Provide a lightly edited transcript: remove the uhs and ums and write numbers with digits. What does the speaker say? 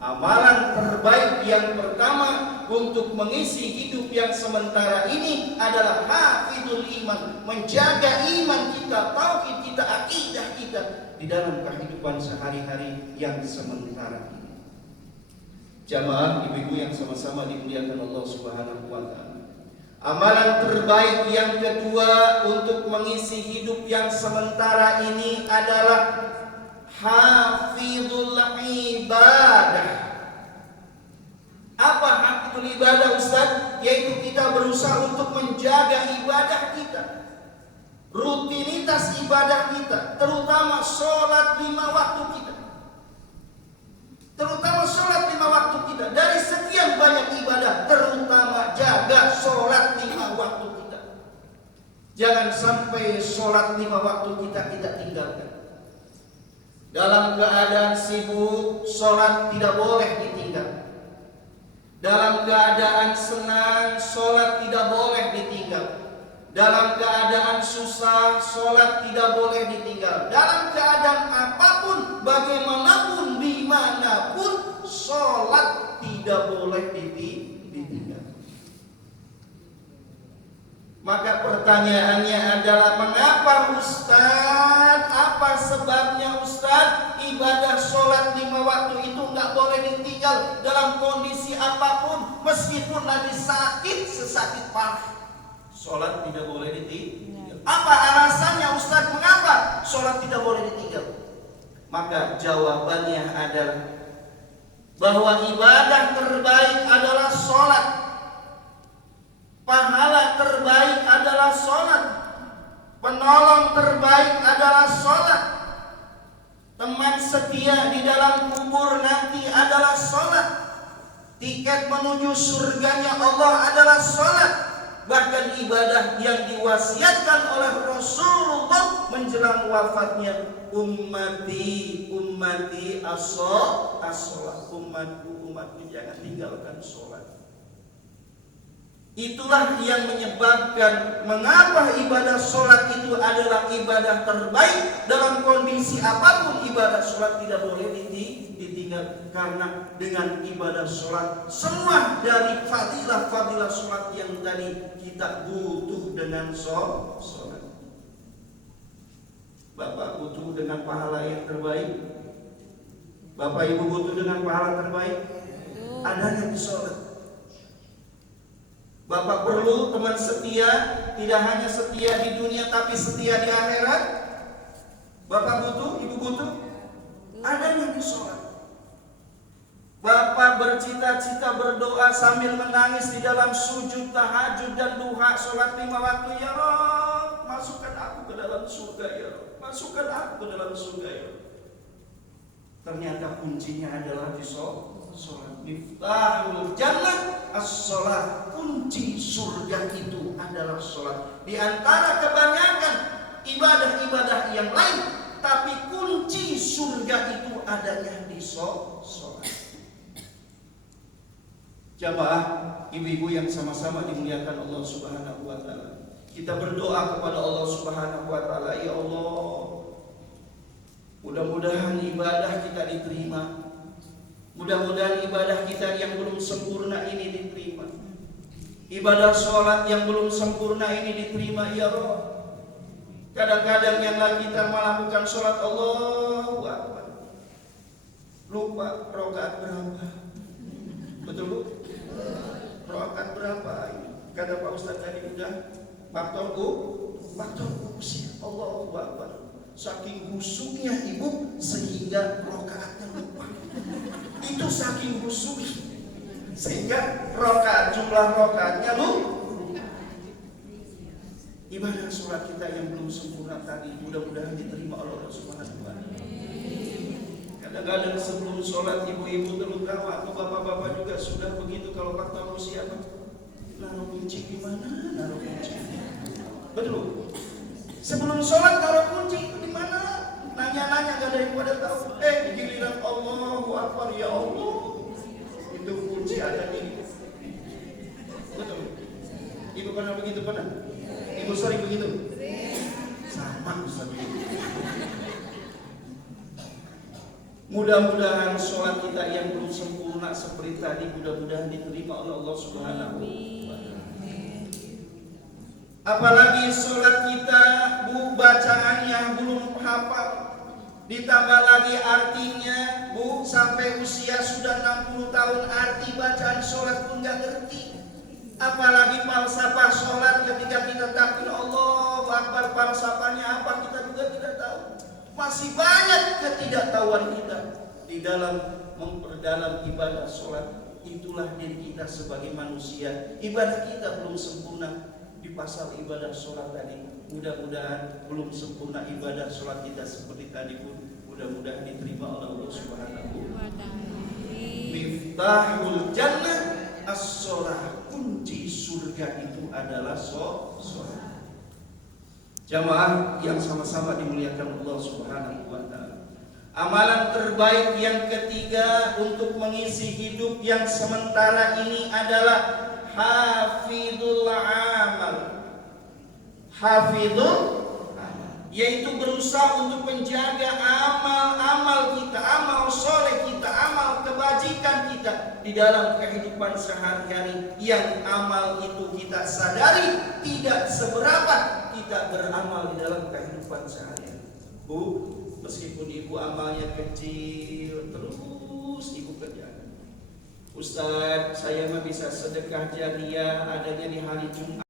Amalan terbaik yang pertama untuk mengisi hidup yang sementara ini adalah hafidul iman, menjaga iman kita, tauhid kita, akidah kita di dalam kehidupan sehari-hari yang sementara ini. Jamaah ibu-ibu yang sama-sama dimuliakan Allah Subhanahu wa taala. Amalan terbaik yang kedua untuk mengisi hidup yang sementara ini adalah hafidul ibadah. Apa hafidul ibadah, Ustaz? Yaitu kita berusaha untuk menjaga ibadah kita, rutinitas ibadah kita, terutama sholat 5 waktu kita. Terutama sholat 5 waktu kita. Dari sekian banyak ibadah, terutama jaga sholat 5 waktu kita. Jangan sampai sholat 5 waktu kita tinggalkan. Dalam keadaan sibuk, sholat tidak boleh ditinggal. Dalam keadaan senang, sholat tidak boleh ditinggal. Dalam keadaan susah, sholat tidak boleh ditinggal. Dalam keadaan apapun, bagaimanapun, dimanapun, sholat tidak boleh ditinggal. Maka pertanyaannya adalah, mengapa Ustaz? Apa sebabnya Ustaz? Ibadah sholat 5 waktu itu nggak boleh ditinggal dalam kondisi apapun, meskipun lagi sakit, sesakit parah. Sholat tidak boleh ditinggal. Apa alasannya Ustaz? Mengapa sholat tidak boleh ditinggal? Maka jawabannya adalah bahwa ibadah terbaik adalah sholat. Pahala terbaik adalah sholat. Penolong terbaik adalah sholat. Teman setia di dalam kubur nanti adalah sholat. Tiket menuju surganya Allah adalah sholat. Bahkan ibadah yang diwasiatkan oleh Rasulullah menjelang wafatnya, ummati as-sholat. Umatku jangan tinggalkan sholat. Itulah yang menyebabkan mengapa ibadah sholat itu adalah ibadah terbaik. Dalam kondisi apapun ibadah sholat tidak boleh ditinggal. Karena dengan ibadah sholat, semua dari fadilah sholat yang tadi kita butuh dengan sholat. Bapak butuh dengan pahala yang terbaik. Bapak ibu butuh dengan pahala terbaik, adanya di sholat. Bapak perlu teman setia, tidak hanya setia di dunia tapi setia di akhirat. Bapak butuh, ibu butuh, adanya di sholat. Bapak bercita-cita berdoa sambil menangis di dalam sujud tahajud dan duha sholat 5 waktu. Ya Rabb, masukkan aku ke dalam surga ya Rabb. Masukkan aku ke dalam surga ya Rabb. Ternyata kuncinya adalah di sholat. Miftahul jannah as-sholat. Kunci surga itu adalah sholat. Di antara kebanyakan ibadah-ibadah yang lain, tapi kunci surga itu adanya di sholat. Jamaah ibu-ibu yang sama-sama dimuliakan Allah Subhanahu wa taala. Kita berdoa kepada Allah Subhanahu wa taala, ya Allah, mudah-mudahan ibadah kita diterima. Mudah-mudahan ibadah kita yang belum sempurna ini diterima. Ibadah sholat yang belum sempurna ini diterima ya Rabb. Kadang-kadang yang lagi kita melakukan sholat Allahu Akbar, lupa rakaat berapa. Betul Bu? Rakaat berapa ini? Kata Pak Ustaz tadi udah faktor usia. Allahu Akbar. Saking husuknya ibu sehingga rakaatnya lupa. Itu saking husuk sehingga jumlah rakaatnya lupa. Ibadah sholat kita yang belum sempurna tadi mudah-mudahan diterima oleh Allah Subhanahu wa taala. Kadang-kadang sebelum sholat ibu-ibu terutama atau bapak-bapak juga sudah begitu, kalau faktor usia naruh kunci gimana? Naruh kunci. Betul. Sebelum sholat taruh kunci itu di mana? Nanya-nanya gak ada yang pada tahu. Giliran Allahu Akbar ya Allah, itu kunci ada di. Betul. Ibu pernah begitu pernah? Ibu sering begitu? Sama Ustaz. Mudah-mudahan sholat kita yang belum sempurna seperti tadi mudah-mudahan diterima oleh Allah Subhanahu wa taala. Apalagi sholat kita Bu, bacaannya belum hafal, ditambah lagi artinya Bu, sampai usia sudah 60 tahun arti bacaan sholat pun gak ngerti. Apalagi falsafah sholat, ketika kita takbir Allahu Akbar, falsafahnya apa kita juga tidak tahu. Masih banyak ketidaktahuan kita di dalam memperdalam ibadah sholat. Itulah diri kita sebagai manusia. Ibadah kita belum sempurna di pasal ibadah sholat tadi. Mudah-mudahan belum sempurna ibadah sholat kita seperti tadi pun mudah-mudahan diterima oleh Allah Subhanahu wa taala. Miftahul jannah as-sholah, kunci surga itu adalah sholat. Jamaah yang sama-sama dimuliakan Allah Subhanahu wa taala. Amalan terbaik yang ketiga untuk mengisi hidup yang sementara ini adalah hafidul amal. Hafidul amal, yaitu berusaha untuk menjaga amal-amal kita, amal soleh kita, amal kebajikan kita di dalam kehidupan sehari-hari, yang amal itu kita sadari tidak seberapa kita beramal di dalam kehidupan sehari-hari. Bu, meskipun ibu amalnya kecil, terus ibu kerjakan. Ustaz, saya mah bisa sedekah jariah adanya di hari Jumat.